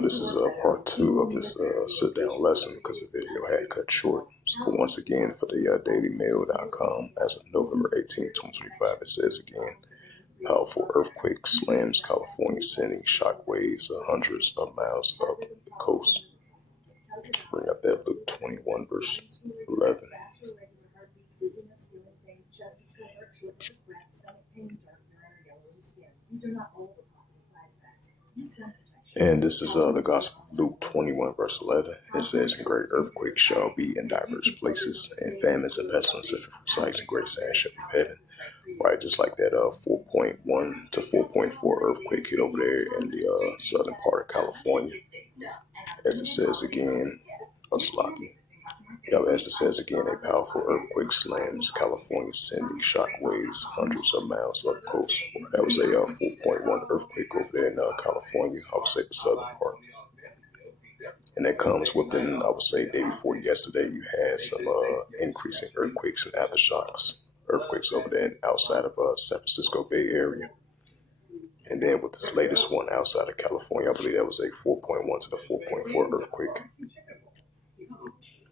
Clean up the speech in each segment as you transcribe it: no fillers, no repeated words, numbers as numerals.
This is part two of this sit-down lesson because the video had cut short. So once again, for the dailymail.com, as of November 18, 2025, it says again, powerful earthquake slams California, sending shockwaves hundreds of miles up the coast. Bring up that Luke 21, verse 11. And this is the Gospel of Luke 21, verse 11. It says, and great earthquakes shall be in diverse places, and famines and pestilences from sights and great sand shall be heaven. Right, just like that 4.1 to 4.4 earthquake hit over there in the southern part of California. As it says again, as it says again, a powerful earthquake slams California, sending shockwaves hundreds of miles up coast. That was a 4.1 earthquake over there in California, I would say the southern part. And that comes within, I would say, day before yesterday, you had some increasing earthquakes and aftershocks. Earthquakes over there outside of San Francisco Bay Area. And then with this latest one outside of California, I believe that was a 4.1 to the 4.4 earthquake.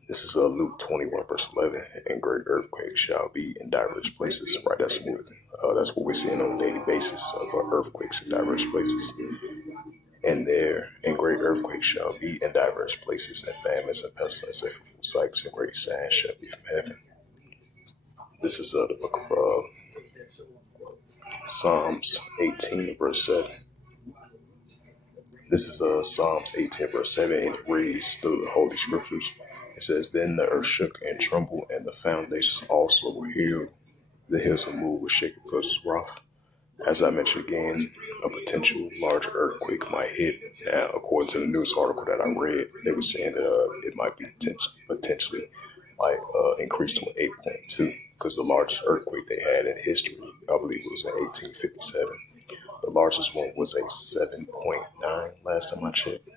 This is Luke 21, verse 11. And great earthquakes shall be in diverse places. Right, that's what we're seeing on a daily basis of earthquakes in diverse places. And great earthquakes shall be in diverse places, and famines and pestilences from sights and great signs shall be from heaven. This is the book of Psalms 18, verse 7. This is Psalms 18, verse 7, and it reads through the Holy Scriptures. It says, then the earth shook and trembled, and the foundations also were healed. The hills were moved with shaking because it's rough. As I mentioned again, a potential large earthquake might hit. Now, according to the news article that I read, they were saying that it might be potentially might increase to an 8.2, because the largest earthquake they had in history, I believe it was in 1857. The largest one was a 7.9 last time I checked.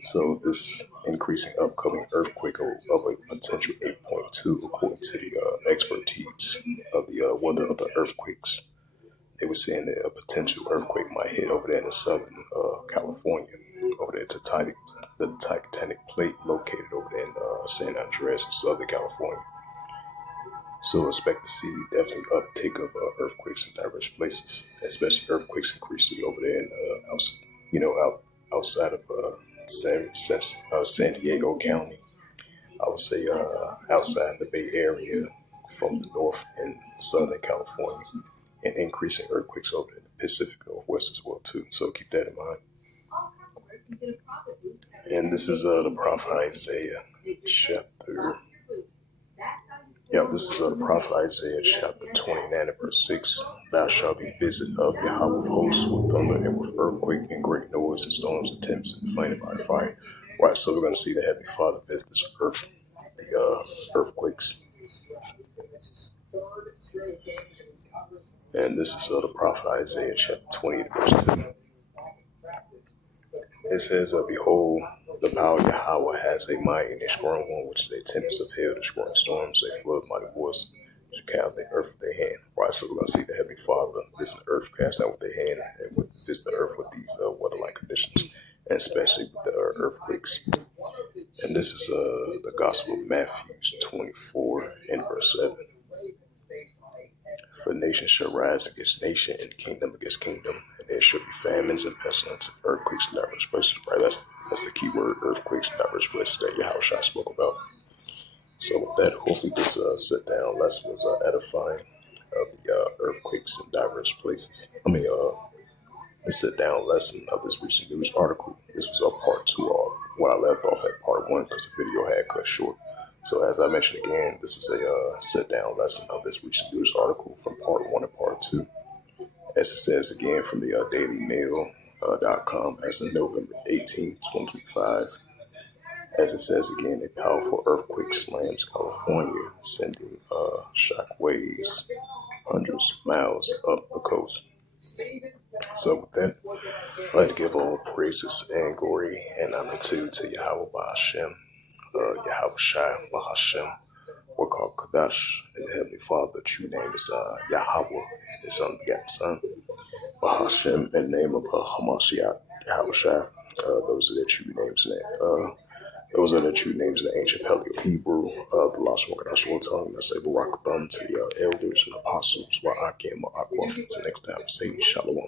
So this increasing upcoming earthquake of a potential 8.2, according to the expertise of the weather of the earthquakes. They were saying that a potential earthquake might hit over there in the southern California, over there to the tectonic plate located over there in San Andreas in Southern California. So expect to see definitely uptake of earthquakes in diverse places, especially earthquakes increasing over there in outside of San Diego County. I would say outside the Bay Area, from the north and Southern California, and increasing earthquakes over in the Pacific Northwest as well too. So keep that in mind. And this is the prophet Isaiah chapter. This is the prophet Isaiah chapter 29 and verse 6. Thou shalt be visited of Yahweh of hosts with thunder and with earthquake and great noise and storms and tempests and flame by fire. Right, so we're going to see the Heavenly Father visit this earth, the earthquakes. And this is the prophet Isaiah chapter 20 verse 2. It says, behold, the power of Yahweh has a mighty and destroying one, which is a tempest of hell, destroying storms, a flood, mighty waters, to cast the earth with their hand. Right, so we're going to see the Heavenly Father visit the earth, cast out with their hand, and visit the earth with these weather-like conditions, and especially with the earthquakes. And this is the Gospel of Matthew 24 and verse 7. For nation shall rise against nation, and kingdom against kingdom, and there shall be famines and pestilence and earthquakes in diverse places. Right, that's the key word, earthquakes in diverse places that Yahushua spoke about. So with that, hopefully this sit-down lesson is edifying of the earthquakes in diverse places. The sit-down lesson of this recent news article. This was part two of what I left off at part one because the video had cut short. So as I mentioned again, this was a sit-down lesson of this recent news article from part one and part two. As it says again from the dailymail.com as of November 18, 2025. As it says again, a powerful earthquake slams California, sending shock waves hundreds of miles up the coast. So with that, I'd like to give all praises and glory and honor to Yahweh Bahashem, Yahweh Shai Bahashem, we're called Kadash, and the Heavenly Father. The true name is Yahweh, and His unbegotten Son. Bahashem, in the name of Hamashiach, Yahushua. Those are their true names. Those are the true names in the ancient Paleo Hebrew. The lost one, I will tell them, I say Barak to the elders and apostles, while I came, until next time, say Shalom.